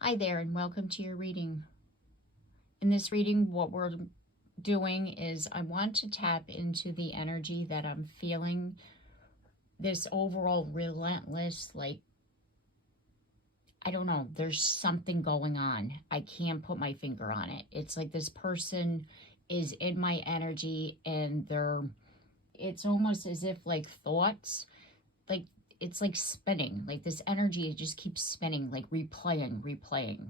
Hi there and welcome to your reading. In this reading, what we're doing is I want to tap into the energy that I'm feeling, this overall relentless, like, I don't know, there's something going on. I can't put my finger on it. It's like this person is in my energy and it's almost as if like thoughts, like it's like spinning, like this energy, it just keeps spinning, like replaying.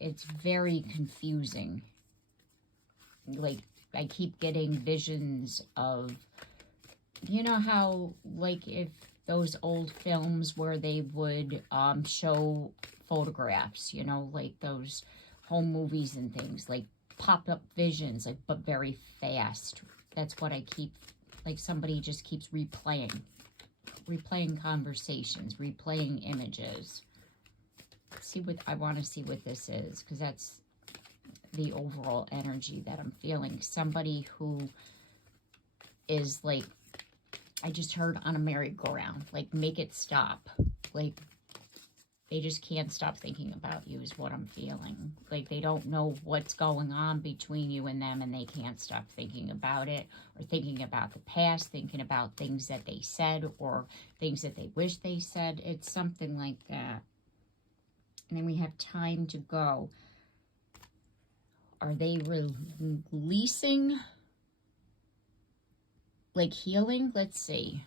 It's very confusing. Like, I keep getting visions of, you know how, like, if those old films where they would show photographs, you know, like those home movies and things, like pop-up visions, like, but very fast. That's what I keep, like, somebody just keeps replaying conversations, replaying images. I want to see what this is, because that's the overall energy that I'm feeling. Somebody who is like, I just heard on a merry-go-round, like, make it stop. Like, they just can't stop thinking about you is what I'm feeling. Like, they don't know what's going on between you and them, and they can't stop thinking about it, or thinking about the past, thinking about things that they said, or things that they wish they said. It's something like that. And then we have time to go. Are they releasing, like healing? Let's see.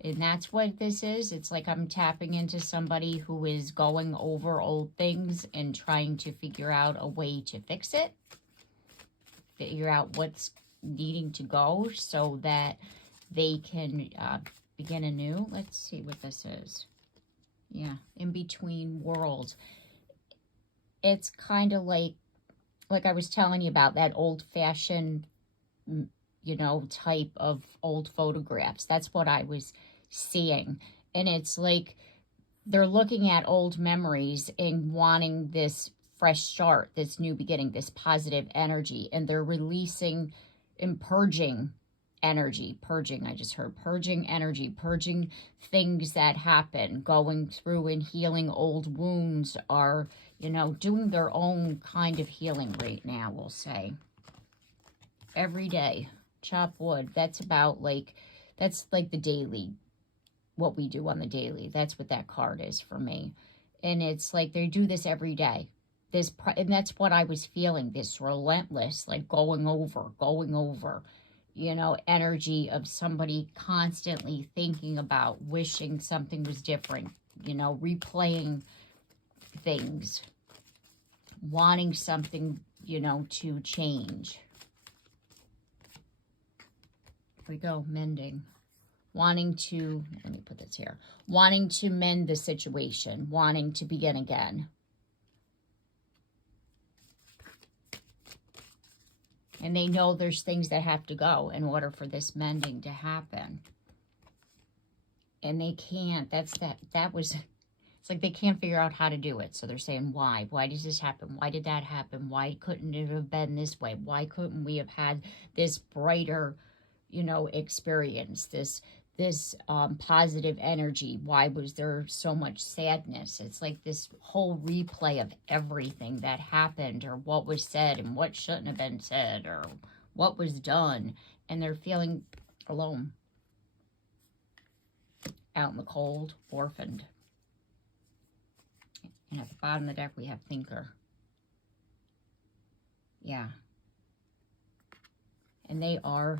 And that's what this is. It's like I'm tapping into somebody who is going over old things and trying to figure out a way to fix it. Figure out what's needing to go so that they can begin anew. Let's see what this is. Yeah, in between worlds. It's kind of like I was telling you about that old-fashioned, you know, type of old photographs. That's what I was seeing. And it's like they're looking at old memories and wanting this fresh start, this new beginning, this positive energy. And they're releasing and purging energy. Purging, I just heard purging energy, purging things that happen, going through and healing old wounds, are, you know, doing their own kind of healing right now, we'll say. Every day, chop wood. That's about like, that's like the daily, what we do on the daily. That's what that card is for me. And it's like they do this every day. And that's what I was feeling, this relentless, like going over, you know, energy of somebody constantly thinking about, wishing something was different, you know, replaying things, wanting something, you know, to change. Here we go, mending. Wanting to, let me put this here, wanting to mend the situation, wanting to begin again. And they know there's things that have to go in order for this mending to happen. And they can't. It's like they can't figure out how to do it. So they're saying, why? Why does this happen? Why did that happen? Why couldn't it have been this way? Why couldn't we have had this brighter, you know, experience, this positive energy? Why was there so much sadness? It's like this whole replay of everything that happened, or what was said and what shouldn't have been said, or what was done. And they're feeling alone, out in the cold, orphaned. And at the bottom of the deck, we have thinker. Yeah. And they are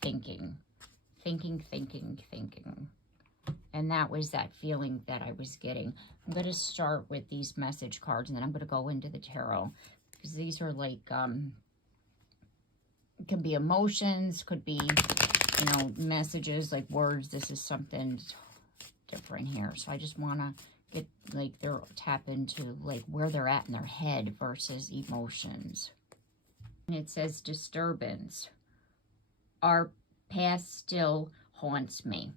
thinking. And that was that feeling that I was getting. I'm going to start with these message cards, and then I'm going to go into the tarot, because these are like, it can be emotions, could be, you know, messages, like words. This is something different here. So I just want to get, like, tap into, like, where they're at in their head versus emotions. And it says disturbance. Our past still haunts me.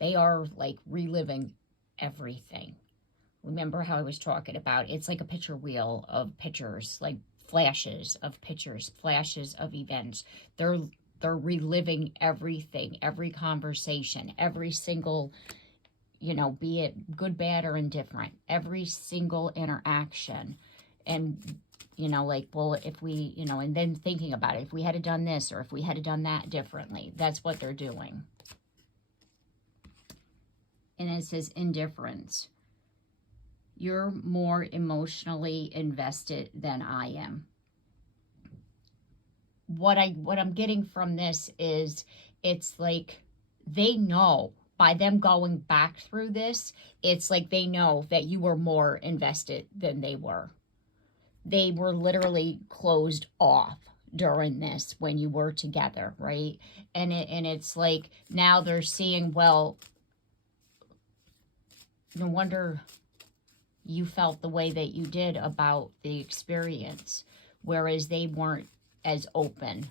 They are like reliving everything. Remember how I was talking about, it's like a picture wheel of pictures, like flashes of pictures, flashes of events. They're They're reliving everything, every conversation, every single, you know, be it good, bad, or indifferent, every single interaction. And, you know, like, well, if we, you know, and then thinking about it, if we had done this or if we had done that differently, that's what they're doing. And it says indifference. You're more emotionally invested than I am. What I'm getting from this is it's like they know by them going back through this, it's like they know that you were more invested than they were. They were literally closed off during this when you were together, right? And it's like now they're seeing, well, no wonder you felt the way that you did about the experience, whereas they weren't as open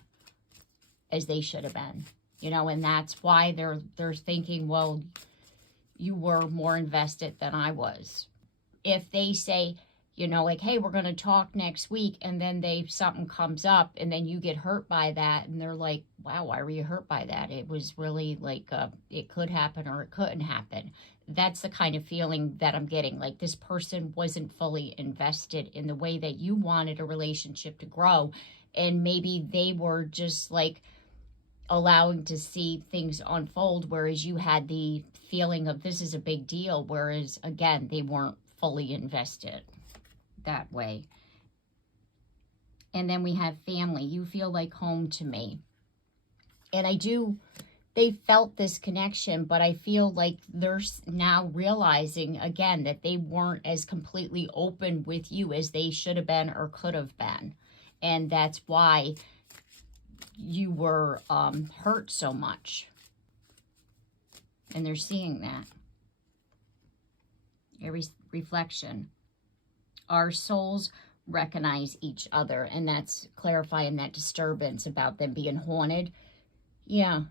as they should have been, you know, and that's why they're thinking, well, you were more invested than I was. If they say, you know, like, hey, we're going to talk next week, and then something comes up and then you get hurt by that, and they're like, wow, why were you hurt by that? It was really like it could happen or it couldn't happen. That's the kind of feeling that I'm getting. Like this person wasn't fully invested in the way that you wanted a relationship to grow. And maybe they were just like allowing to see things unfold, whereas you had the feeling of this is a big deal, whereas again, they weren't fully invested that way. And then we have family. You feel like home to me. And they felt this connection, but I feel like they're now realizing again that they weren't as completely open with you as they should have been or could have been. And that's why you were hurt so much. And they're seeing that. A reflection. Our souls recognize each other. And that's clarifying that disturbance about them being haunted. Yeah.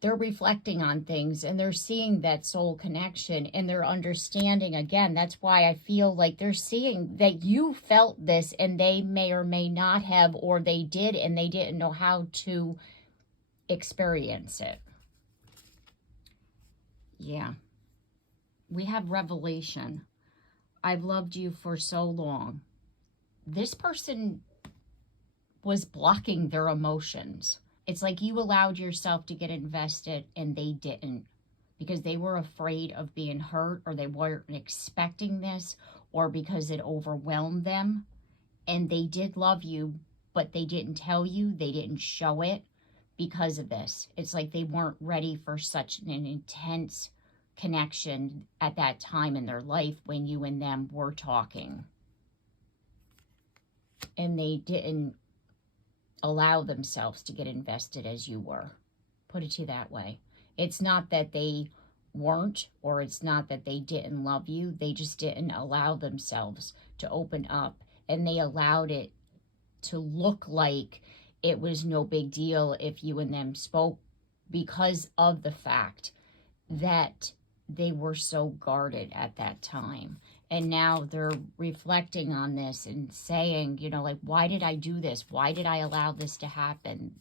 They're reflecting on things and they're seeing that soul connection and they're understanding again. That's why I feel like they're seeing that you felt this and they may or may not have, or they did and they didn't know how to experience it. Yeah. We have revelation. I've loved you for so long. This person was blocking their emotions. It's like you allowed yourself to get invested and they didn't, because they were afraid of being hurt, or they weren't expecting this, or because it overwhelmed them. And they did love you, but they didn't tell you, they didn't show it because of this. It's like they weren't ready for such an intense connection at that time in their life when you and them were talking. And they didn't allow themselves to get invested as you were. Put it to you that way. It's not that they weren't, or it's not that they didn't love you. They just didn't allow themselves to open up, and they allowed it to look like it was no big deal if you and them spoke, because of the fact that they were so guarded at that time. And now they're reflecting on this and saying, you know, like, why did I do this? Why did I allow this to happen?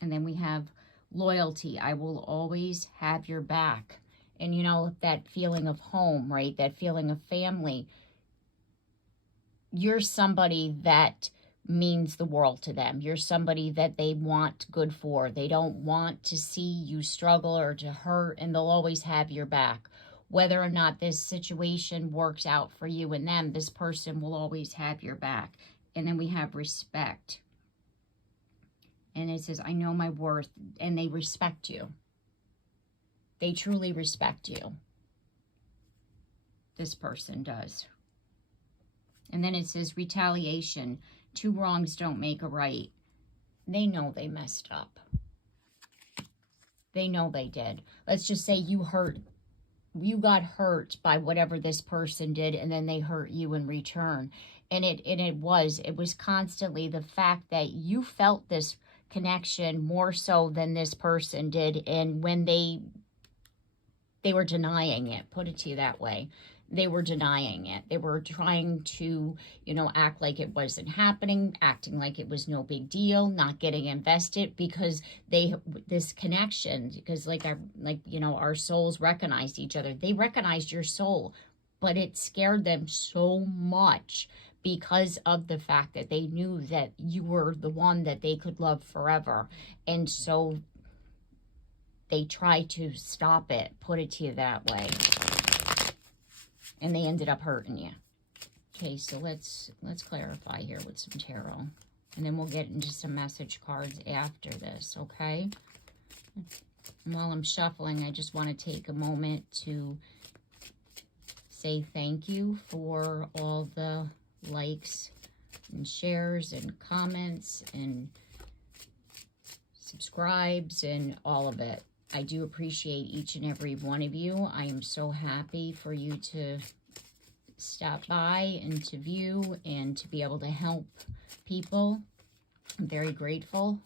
And then we have loyalty. I will always have your back. And, you know, that feeling of home, right? That feeling of family. You're somebody that means the world to them. You're somebody that they want good for. They don't want to see you struggle or to hurt, and they'll always have your back. Whether or not this situation works out for you and them, this person will always have your back. And then we have respect. And it says, I know my worth, and they respect you. They truly respect you. This person does. And then it says retaliation. 2 wrongs don't make a right. They know they messed up. They know they did. Let's just say you got hurt by whatever this person did, and then they hurt you in return. And it was constantly the fact that you felt this connection more so than this person did, and when they were denying it, put it to you that way. they were denying it. They were trying to, you know, act like it wasn't happening, acting like it was no big deal, not getting invested, because this connection, because you know, our souls recognized each other. They recognized your soul, but it scared them so much because of the fact that they knew that you were the one that they could love forever. And so they tried to stop it, put it to you that way. And they ended up hurting you. Okay, so let's clarify here with some tarot. And then we'll get into some message cards after this, okay? And while I'm shuffling, I just want to take a moment to say thank you for all the likes and shares and comments and subscribes and all of it. I do appreciate each and every one of you. I am so happy for you to stop by and to view and to be able to help people. I'm very grateful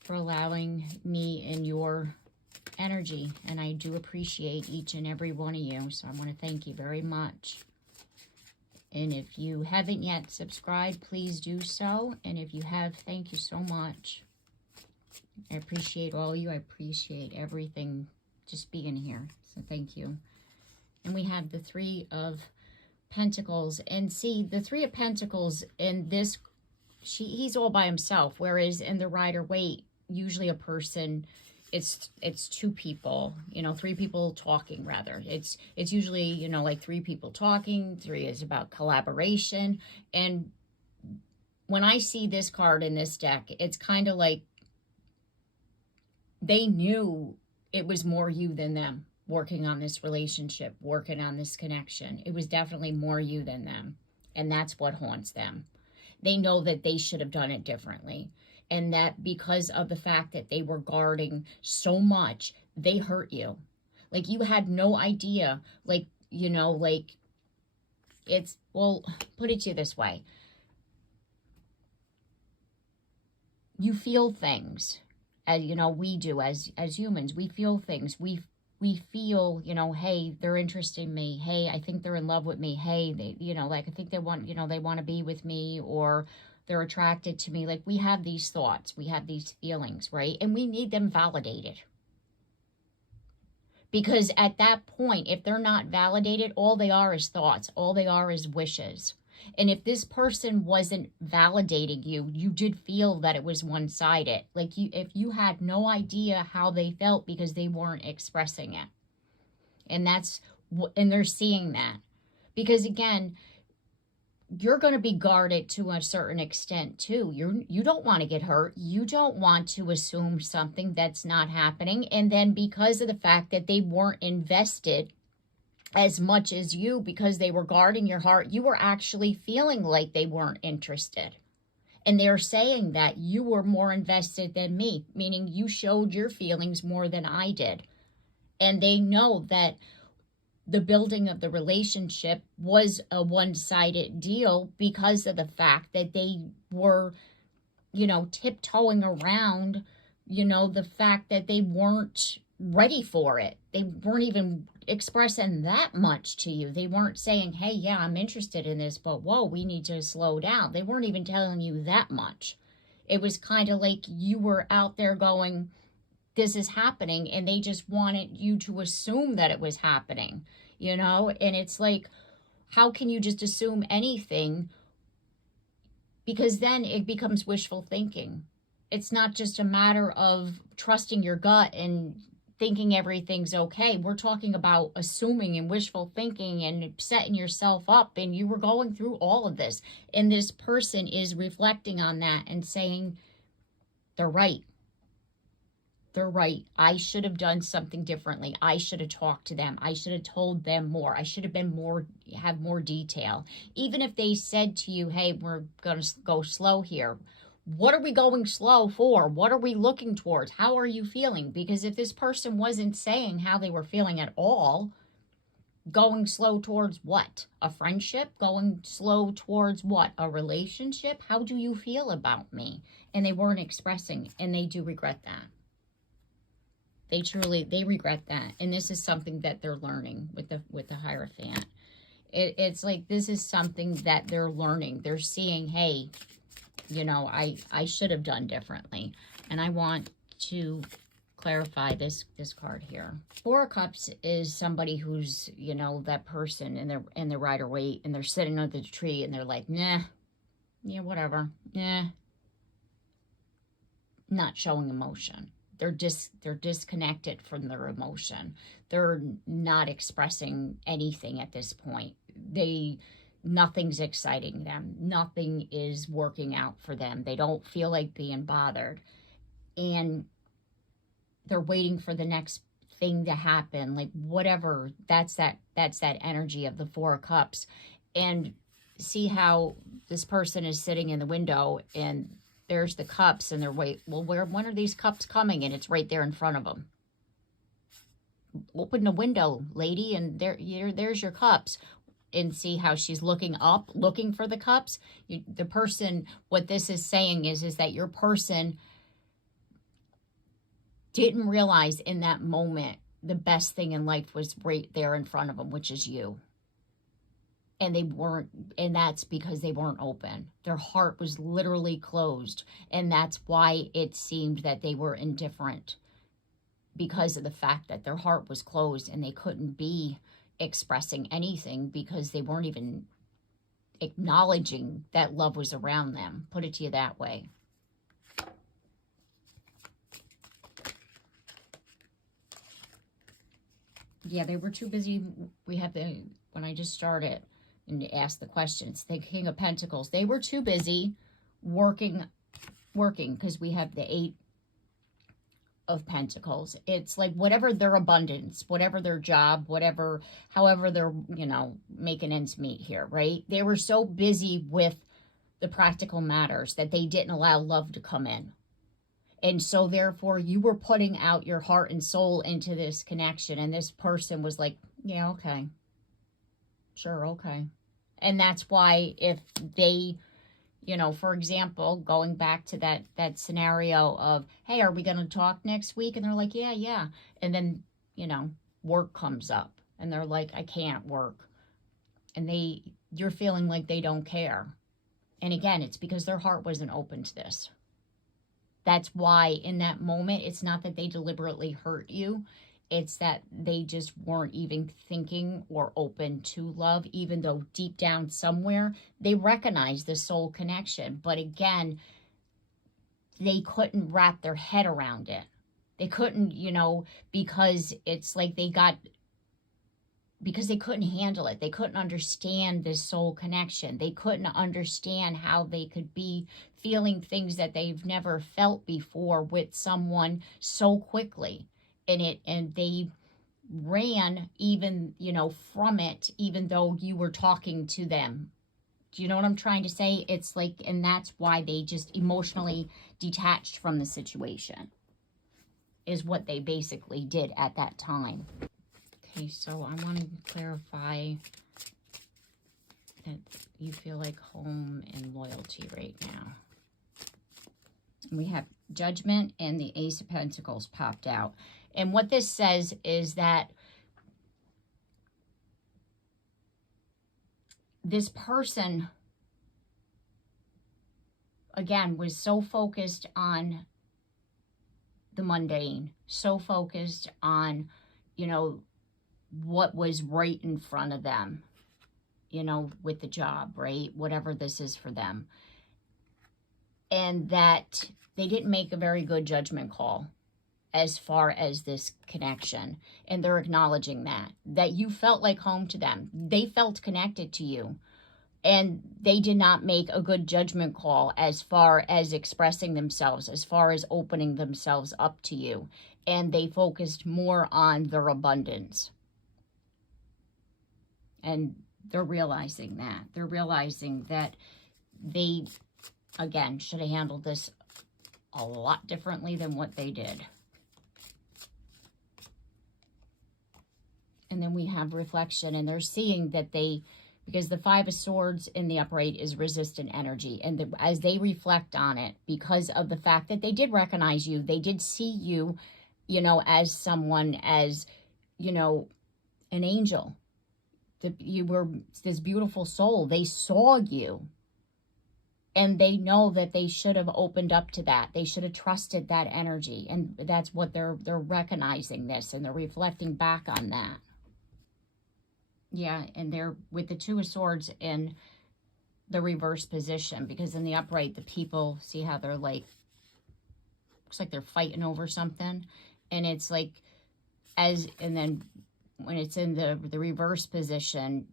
for allowing me in your energy, and I do appreciate each and every one of you. So I want to thank you very much. And if you haven't yet subscribed, please do so. And if you have, thank you so much. I appreciate all of you. I appreciate everything, just being here. So thank you. And we have the Three of Pentacles. And see, the Three of Pentacles in this, he's all by himself. Whereas in the Rider-Waite, usually a person, it's two people, you know, three people talking rather. It's usually, you know, like three people talking. Three is about collaboration. And when I see this card in this deck, it's kind of like they knew it was more you than them working on this relationship, working on this connection. It was definitely more you than them. And that's what haunts them. They know that they should have done it differently. And that because of the fact that they were guarding so much, they hurt you. Like, you had no idea. Like, you know, like, it's, well, put it to you this way. You feel things. As you know, we do as humans. We feel things. We feel, you know, hey, they're interested in me. Hey, I think they're in love with me. Hey, they, you know, like, I think they want, you know, they want to be with me, or they're attracted to me. Like, we have these thoughts. We have these feelings, right? And we need them validated. Because at that point, if they're not validated, all they are is thoughts. All they are is wishes. And if this person wasn't validating you, you did feel that it was one-sided. Like, if you had no idea how they felt because they weren't expressing it. And they're seeing that. Because again, you're going to be guarded to a certain extent too. You don't want to get hurt. You don't want to assume something that's not happening. And then because of the fact that they weren't invested as much as you, because they were guarding your heart, you were actually feeling like they weren't interested. And they're saying that you were more invested than me, meaning you showed your feelings more than I did. And they know that the building of the relationship was a one-sided deal because of the fact that they were, you know, tiptoeing around, you know, the fact that they weren't ready for it. They weren't even expressing that much to you. They weren't saying, hey, yeah, I'm interested in this, but whoa, we need to slow down. They weren't even telling you that much. It was kind of like you were out there going, this is happening, and they just wanted you to assume that it was happening, you know? And it's like, how can you just assume anything? Because then it becomes wishful thinking. It's not just a matter of trusting your gut and thinking everything's okay. We're talking about assuming and wishful thinking and setting yourself up, and you were going through all of this. And this person is reflecting on that and saying, they're right. They're right. I should have done something differently. I should have talked to them. I should have told them more. I should have have more detail. Even if they said to you, hey, we're going to go slow here. What are we going slow for? What are we looking towards? How are you feeling? Because if this person wasn't saying how they were feeling at all, going slow towards what? A friendship? Going slow towards what? A relationship? How do you feel about me? And they weren't expressing, and they do regret that. They regret that. And this is something that they're learning with the Hierophant. It's like, this is something that they're learning. They're seeing, hey, you know, I should have done differently. And I want to clarify this card here. Four of Cups is somebody who's, you know, that person, and they're Rider-Waite, and they're sitting under the tree, and they're like, nah, yeah, whatever, nah. Not showing emotion. They're disconnected from their emotion. They're not expressing anything at this point. Nothing's exciting them. Nothing is working out for them. They don't feel like being bothered. And they're waiting for the next thing to happen, like whatever. That's that energy of the Four of Cups. And see how this person is sitting in the window, and there's the cups, and they're when are these cups coming? And it's right there in front of them. Open the window, lady, and there's your cups. And see how she's looking up, looking for the cups. The person, what this is saying is that your person didn't realize in that moment the best thing in life was right there in front of them, which is you. And they weren't, and that's because they weren't open. Their heart was literally closed. And that's why it seemed that they were indifferent, because of the fact that their heart was closed and they couldn't be expressing anything, because they weren't even acknowledging that love was around them. Put it to you that way. Yeah, they were too busy. We have when I just started and asked the questions, the King of Pentacles, they were too busy working, because we have the Eight of Pentacles. It's like whatever their abundance, whatever their job, however they're, you know, making ends meet here, right? They were so busy with the practical matters that they didn't allow love to come in. And so therefore you were putting out your heart and soul into this connection, and this person was like, yeah, okay, sure, okay. And that's why if they, you know, for example, going back to that scenario of, hey, are we going to talk next week? And they're like, yeah. And then, you know, work comes up, and they're like, I can't work. And you're feeling like they don't care. And again, it's because their heart wasn't open to this. That's why in that moment, it's not that they deliberately hurt you. It's that they just weren't even thinking or open to love, even though deep down somewhere they recognize the soul connection. But again, they couldn't wrap their head around it. They couldn't, you know, because it's like because they couldn't handle it. They couldn't understand this soul connection. They couldn't understand how they could be feeling things that they've never felt before with someone so quickly. And they ran even, you know, from it, even though you were talking to them. Do you know what I'm trying to say? It's like, and that's why they just emotionally detached from the situation, is what they basically did at that time. Okay, so I want to clarify that you feel like home and loyalty right now. We have Judgment, and the Ace of Pentacles popped out. And what this says is that this person, again, was so focused on the mundane, so focused on, you know, what was right in front of them, you know, with the job, right? Whatever this is for them. And that they didn't make a very good judgment call as far as this connection. And they're acknowledging that you felt like home to them. They felt connected to you. And they did not make a good judgment call as far as expressing themselves, as far as opening themselves up to you. And they focused more on their abundance. And they're realizing that. They're realizing that they, again, should have handled this a lot differently than what they did. And then we have reflection, and they're seeing that because the Five of Swords in the upright is resistant energy. And as they reflect on it, because of the fact that they did recognize you, they did see you you know, as someone, as, you know, an angel. You were this beautiful soul. They saw you. And they know that they should have opened up to that. They should have trusted that energy. And that's what they're recognizing this, and they're reflecting back on that. Yeah, and they're with the Two of Swords in the reverse position, because in the upright, the people, see how they're like, looks like they're fighting over something. And it's like, and then when it's in the reverse position,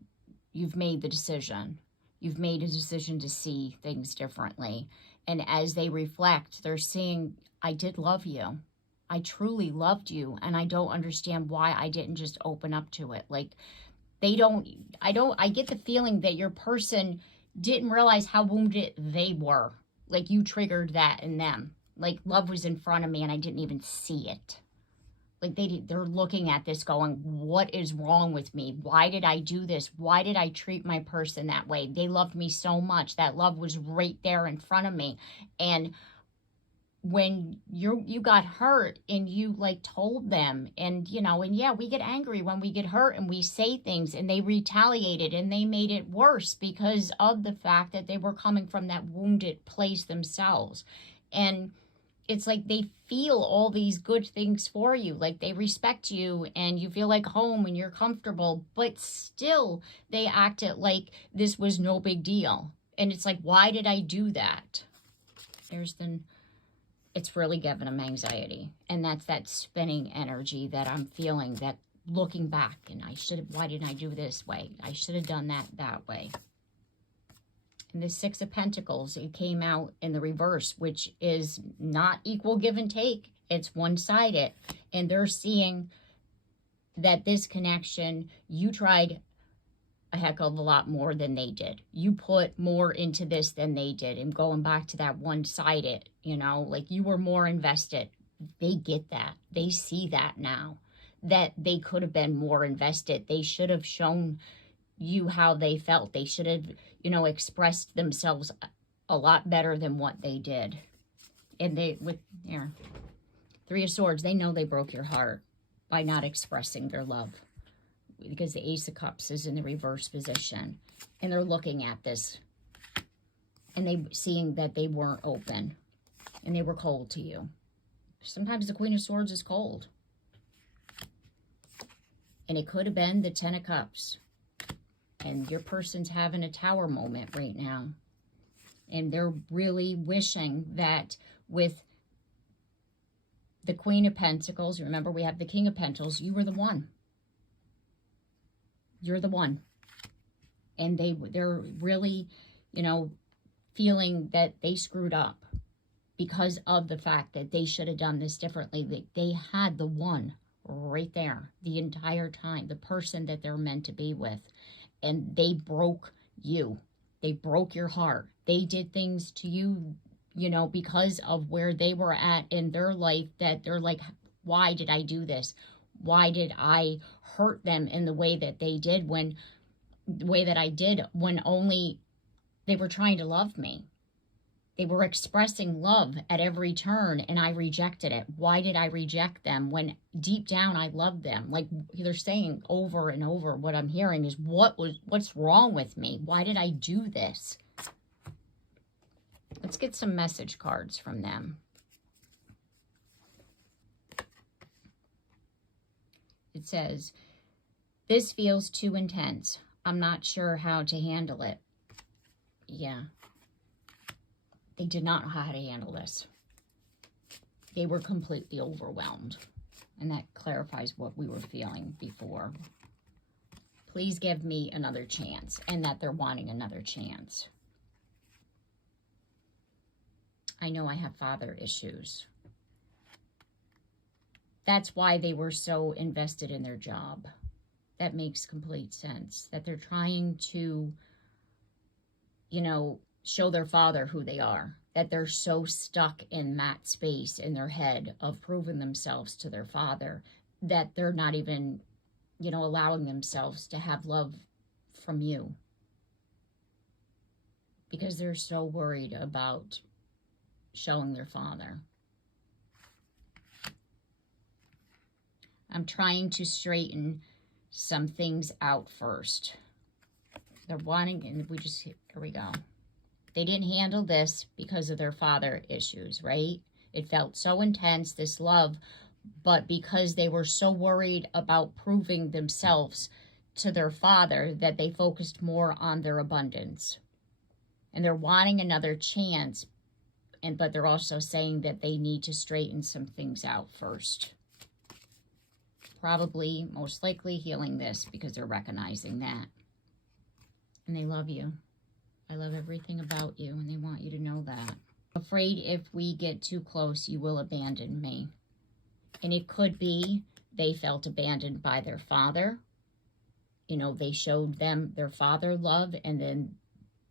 you've made the decision. You've made a decision to see things differently. And as they reflect, they're seeing, I did love you. I truly loved you. And I don't understand why I didn't just open up to it. Like, I get the feeling that your person didn't realize how wounded they were. Like, you triggered that in them. Like, love was in front of me and I didn't even see it. Like, they're looking at this going, what is wrong with me? Why did I do this? Why did I treat my person that way? They loved me so much. That love was right there in front of me. And when you got hurt and you like told them, and you know, and yeah, we get angry when we get hurt and we say things, and they retaliated and they made it worse because of the fact that they were coming from that wounded place themselves. And it's like they feel all these good things for you. Like, they respect you and you feel like home and you're comfortable, but still they acted like this was no big deal. And it's like, why did I do that? It's really giving them anxiety. And that's that spinning energy that I'm feeling, that looking back, and why didn't I do this way? I should have done that way. And the Six of Pentacles, it came out in the reverse, which is not equal give and take. It's one-sided. And they're seeing that this connection, you tried a heck of a lot more than they did. You put more into this than they did. And going back to that one-sided, you know, like you were more invested. They get that. They see that now, that they could have been more invested. They should have shown you how they felt. They should have, you know, expressed themselves a lot better than what they did. And Three of Swords, they know they broke your heart by not expressing their love, because the Ace of Cups is in the reverse position. And they're looking at this and they seeing that they weren't open and they were cold to you. Sometimes the Queen of Swords is cold. And it could have been the Ten of Cups. And your person's having a tower moment right now. And they're really wishing that with the Queen of Pentacles, remember we have the King of Pentacles, you were the one. You're the one. And they're really, you know, feeling that they screwed up because of the fact that they should have done this differently. That they had the one right there the entire time, the person that they're meant to be with. And they broke you. They broke your heart. They did things to you, you know, because of where they were at in their life, that they're like, why did I do this? Why did I hurt them in the way that they did, when only they were trying to love me? They were expressing love at every turn, and I rejected it. Why did I reject them when deep down I loved them? Like they're saying over and over, what I'm hearing is, what's wrong with me? Why did I do this? Let's get some message cards from them. It says, this feels too intense. I'm not sure how to handle it. Yeah. They did not know how to handle this. They were completely overwhelmed. And that clarifies what we were feeling before. Please give me another chance. And that they're wanting another chance. I know I have father issues. That's why they were so invested in their job. That makes complete sense. That they're trying to, you know, show their father who they are. That they're so stuck in that space in their head of proving themselves to their father that they're not even, you know, allowing themselves to have love from you. Because they're so worried about showing their father. I'm trying to straighten some things out first. They're wanting, and here we go. They didn't handle this because of their father issues, right? It felt so intense, this love, but because they were so worried about proving themselves to their father that they focused more on their abundance. And they're wanting another chance, but they're also saying that they need to straighten some things out first. Probably, most likely healing this because they're recognizing that. And they love you. I love everything about you, and they want you to know that. Afraid if we get too close, you will abandon me. And it could be they felt abandoned by their father. You know, they showed them their father love, and then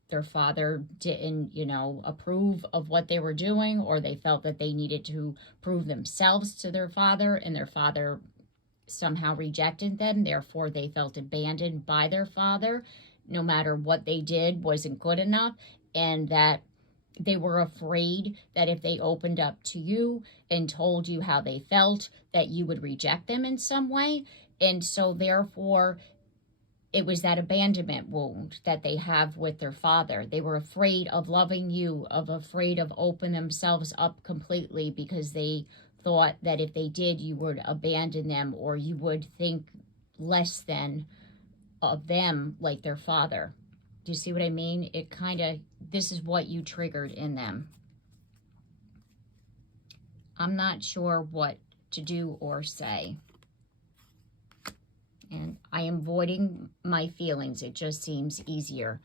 their father didn't, you know, approve of what they were doing, or they felt that they needed to prove themselves to their father, and their father somehow rejected them. Therefore, they felt abandoned by their father. No matter what they did wasn't good enough, and that they were afraid that if they opened up to you and told you how they felt, that you would reject them in some way. And so therefore, it was that abandonment wound that they have with their father. They were afraid of loving you, afraid of opening themselves up completely, because they thought that if they did, you would abandon them, or you would think less than of them like their father. Do you see what I mean? It kind of, this is what you triggered in them. I'm not sure what to do or say. And I am avoiding my feelings. It just seems easier.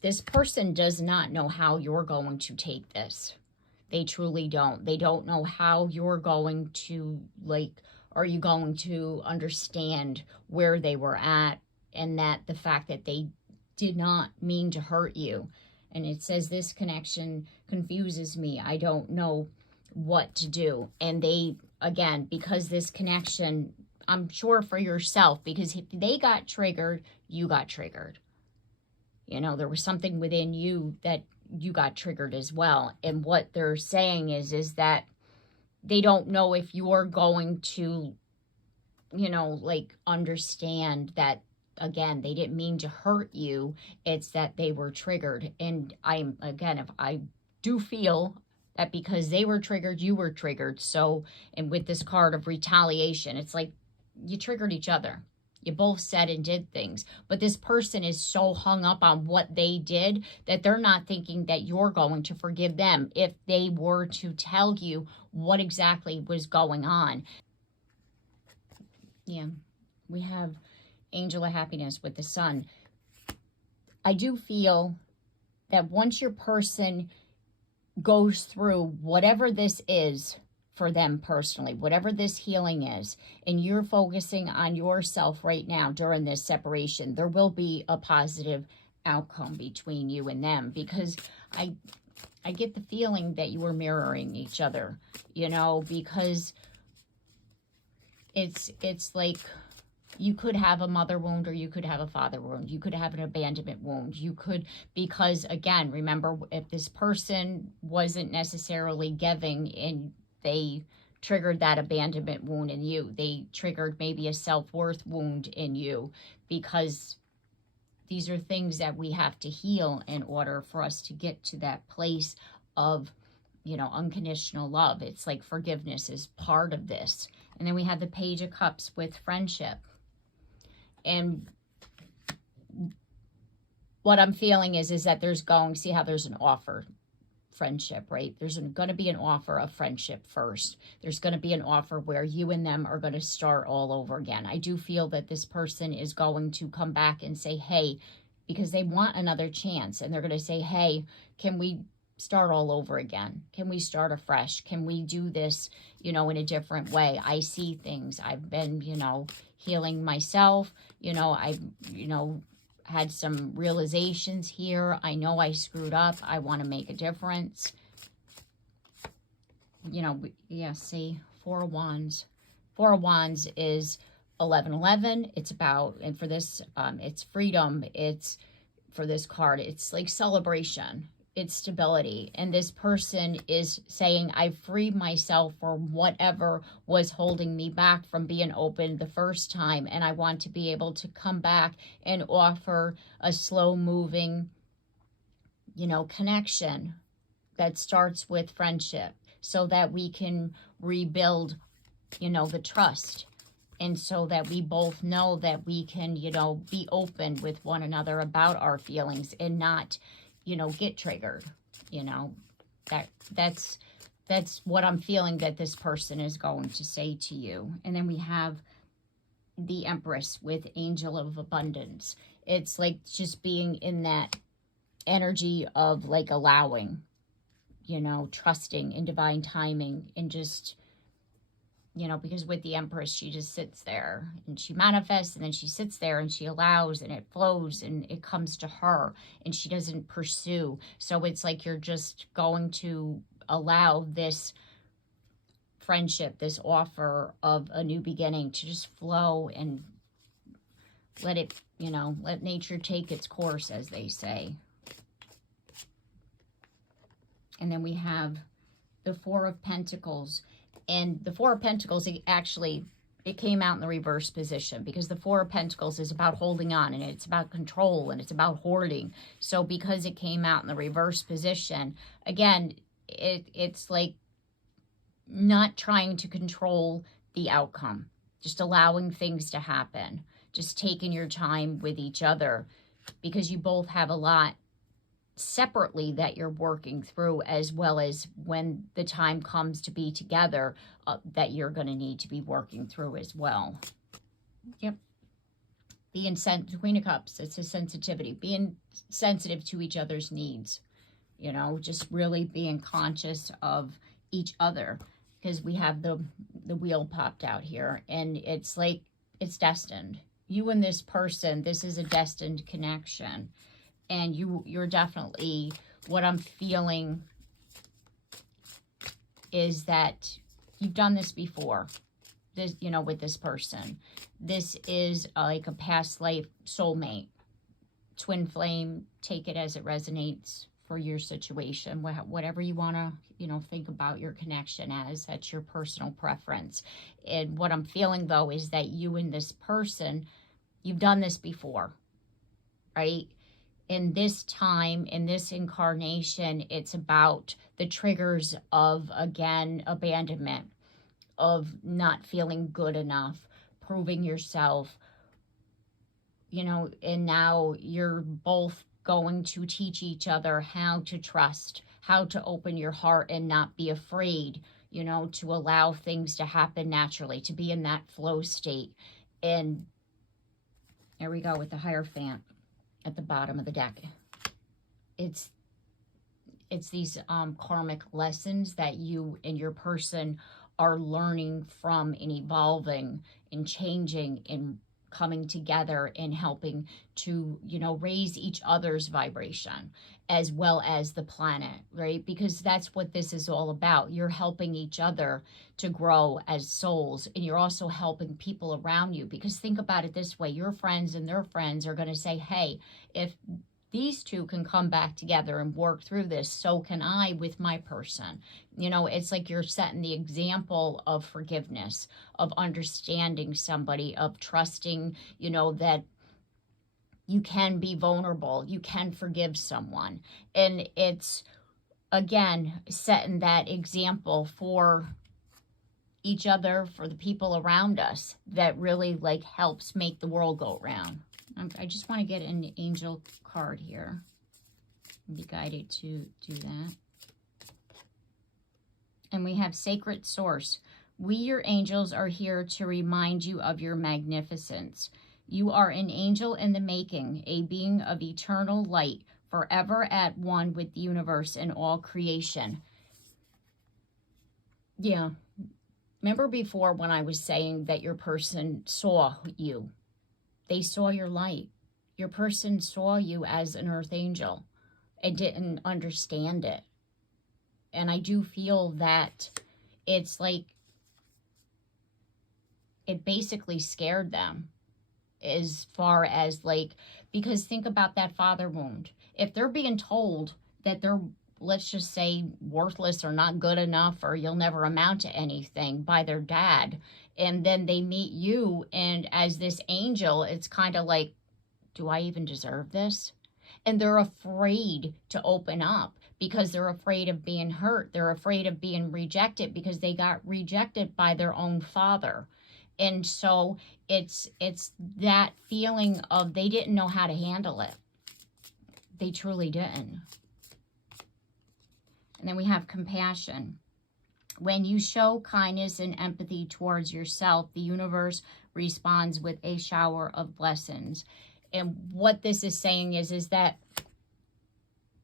This person does not know how you're going to take this. They truly don't. They don't know how you're going to, are you going to understand where they were at, and that the fact that they did not mean to hurt you. And it says this connection confuses me. I don't know what to do. And they, again, because this connection, I'm sure for yourself, because if they got triggered, you got triggered. You know, there was something within you that you got triggered as well. And what they're saying is that they don't know if you're going to, you know, understand that, again, they didn't mean to hurt you. It's that they were triggered. And if I do feel that because they were triggered, you were triggered. So, and with this card of retaliation, it's like you triggered each other. You both said and did things. But this person is so hung up on what they did that they're not thinking that you're going to forgive them if they were to tell you what exactly was going on. Yeah, we have Angel of Happiness with the Sun. I do feel that once your person goes through whatever this is for them personally, whatever this healing is, and you're focusing on yourself right now during this separation, there will be a positive outcome between you and them, because I get the feeling that you were mirroring each other, you know, because it's like you could have a mother wound, or you could have a father wound. You could have an abandonment wound. You could, because again, remember, if this person wasn't necessarily giving and they triggered that abandonment wound in you, they triggered maybe a self-worth wound in you, because these are things that we have to heal in order for us to get to that place of, you know, unconditional love. It's like forgiveness is part of this. And then we have the Page of Cups with friendship. And what I'm feeling is that there's see how there's an offer friendship, right? There's going to be an offer of friendship first. There's going to be an offer where you and them are going to start all over again. I do feel that this person is going to come back and say, hey, because they want another chance, and they're going to say, hey, can we start all over again? Can we start afresh? Can we do this, you know, in a different way? I see things. I've been, you know, healing myself. You know, I've, you know, had some realizations here. I know I screwed up. I want to make a difference. You know, yeah, see, Four of Wands. Four of Wands is 11:11. It's about, and for this, it's freedom. It's, for this card, it's like celebration. it's stability. And this person is saying, I freed myself from whatever was holding me back from being open the first time. And I want to be able to come back and offer a slow moving, you know, connection that starts with friendship so that we can rebuild, you know, the trust. And so that we both know that we can, you know, be open with one another about our feelings and not, you know, get triggered. You know, that's what I'm feeling that this person is going to say to you. And then we have the Empress with Angel of Abundance. It's like just being in that energy of like allowing, you know, trusting in divine timing, and just, you know, because with the Empress, she just sits there and she manifests, and then she sits there and she allows, and it flows and it comes to her, and she doesn't pursue. So it's like you're just going to allow this friendship, this offer of a new beginning to just flow and let it, you know, let nature take its course, as they say. And then we have the Four of Pentacles. And the Four of Pentacles, it came out in the reverse position, because the Four of Pentacles is about holding on, and it's about control, and it's about hoarding. So because it came out in the reverse position, again, it's like not trying to control the outcome, just allowing things to happen, just taking your time with each other, because you both have a lot separately that you're working through, as well as when the time comes to be together, that you're going to need to be working through as well. Yep. Queen of Cups, it's a sensitivity, being sensitive to each other's needs, you know, just really being conscious of each other, because we have the wheel popped out here, and it's like it's destined. You and this person, this is a destined connection. And you're definitely, what I'm feeling is that you've done this before, this, you know, with this person. This is like a past life soulmate, twin flame, take it as it resonates for your situation, whatever you want to, you know, think about your connection as, that's your personal preference. And what I'm feeling, though, is that you and this person, you've done this before, right? In this time, in this incarnation, it's about the triggers of, again, abandonment, of not feeling good enough, proving yourself, you know, and now you're both going to teach each other how to trust, how to open your heart and not be afraid, you know, to allow things to happen naturally, to be in that flow state. And there we go with the Hierophant at the bottom of the deck. It's these karmic lessons that you and your person are learning from, and evolving and changing and coming together and helping to, you know, raise each other's vibration as well as the planet, right? Because that's what this is all about. You're helping each other to grow as souls, and you're also helping people around you, because think about it this way, your friends and their friends are going to say, hey, if these two can come back together and work through this, so can I with my person. You know, it's like you're setting the example of forgiveness, of understanding somebody, of trusting, you know, that you can be vulnerable, you can forgive someone. And it's, again, setting that example for each other, for the people around us, that really like helps make the world go round. I just want to get an angel card here and be guided to do that. And we have Sacred Source. We, your angels, are here to remind you of your magnificence. You are an angel in the making, a being of eternal light, forever at one with the universe and all creation. Yeah. Remember before when I was saying that your person saw you? They saw your light. Your person saw you as an earth angel and didn't understand it. And I do feel that it's like it basically scared them, as far as like, because think about that father wound. If they're being told that they're, let's just say, worthless or not good enough, or you'll never amount to anything by their dad. And then they meet you, and as this angel, it's kind of like, do I even deserve this? And they're afraid to open up because they're afraid of being hurt. They're afraid of being rejected because they got rejected by their own father. And so it's that feeling of they didn't know how to handle it. They truly didn't. And then we have compassion. When you show kindness and empathy towards yourself, the universe responds with a shower of blessings. And what this is saying is that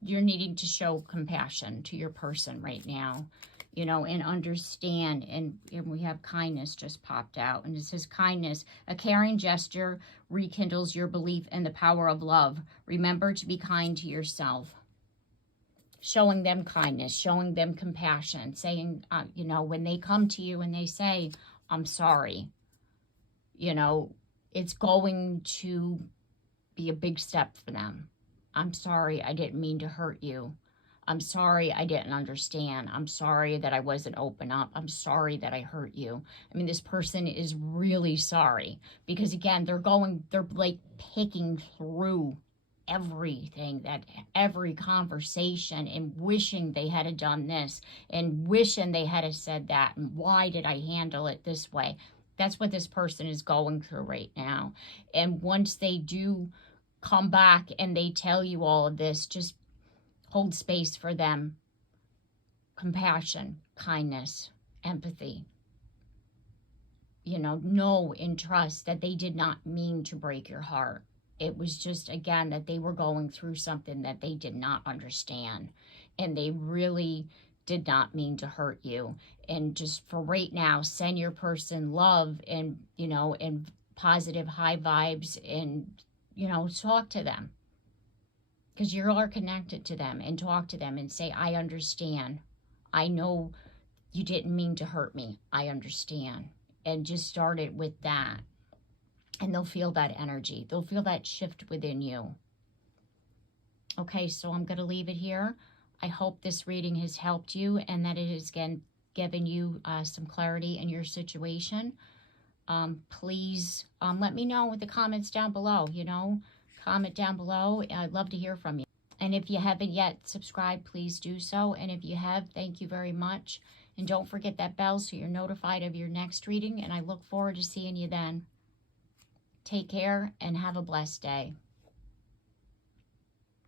you're needing to show compassion to your person right now, you know, and understand. And we have kindness just popped out. And it says kindness, a caring gesture rekindles your belief in the power of love. Remember to be kind to yourself. Showing them kindness, showing them compassion, saying, you know, when they come to you and they say, I'm sorry, you know, it's going to be a big step for them. I'm sorry, I didn't mean to hurt you. I'm sorry, I didn't understand. I'm sorry that I wasn't open up. I'm sorry that I hurt you. I mean, this person is really sorry because, again, they're like picking through everything, that every conversation, and wishing they had done this and wishing they had said that, and why did I handle it this way? That's what this person is going through right now. And once they do come back and they tell you all of this, just hold space for them. Compassion, kindness, empathy. You know and trust that they did not mean to break your heart. It was just, again, that they were going through something that they did not understand. And they really did not mean to hurt you. And just for right now, send your person love and, you know, and positive high vibes, and, you know, talk to them. Because you are connected to them, and talk to them and say, I understand. I know you didn't mean to hurt me. I understand. And just start it with that. And they'll feel that energy. They'll feel that shift within you. Okay, so I'm going to leave it here. I hope this reading has helped you and that it has, again, given you some clarity in your situation. Please let me know in the comments down below, you know. Comment down below. I'd love to hear from you. And if you haven't yet subscribed, please do so. And if you have, thank you very much. And don't forget that bell so you're notified of your next reading. And I look forward to seeing you then. Take care and have a blessed day.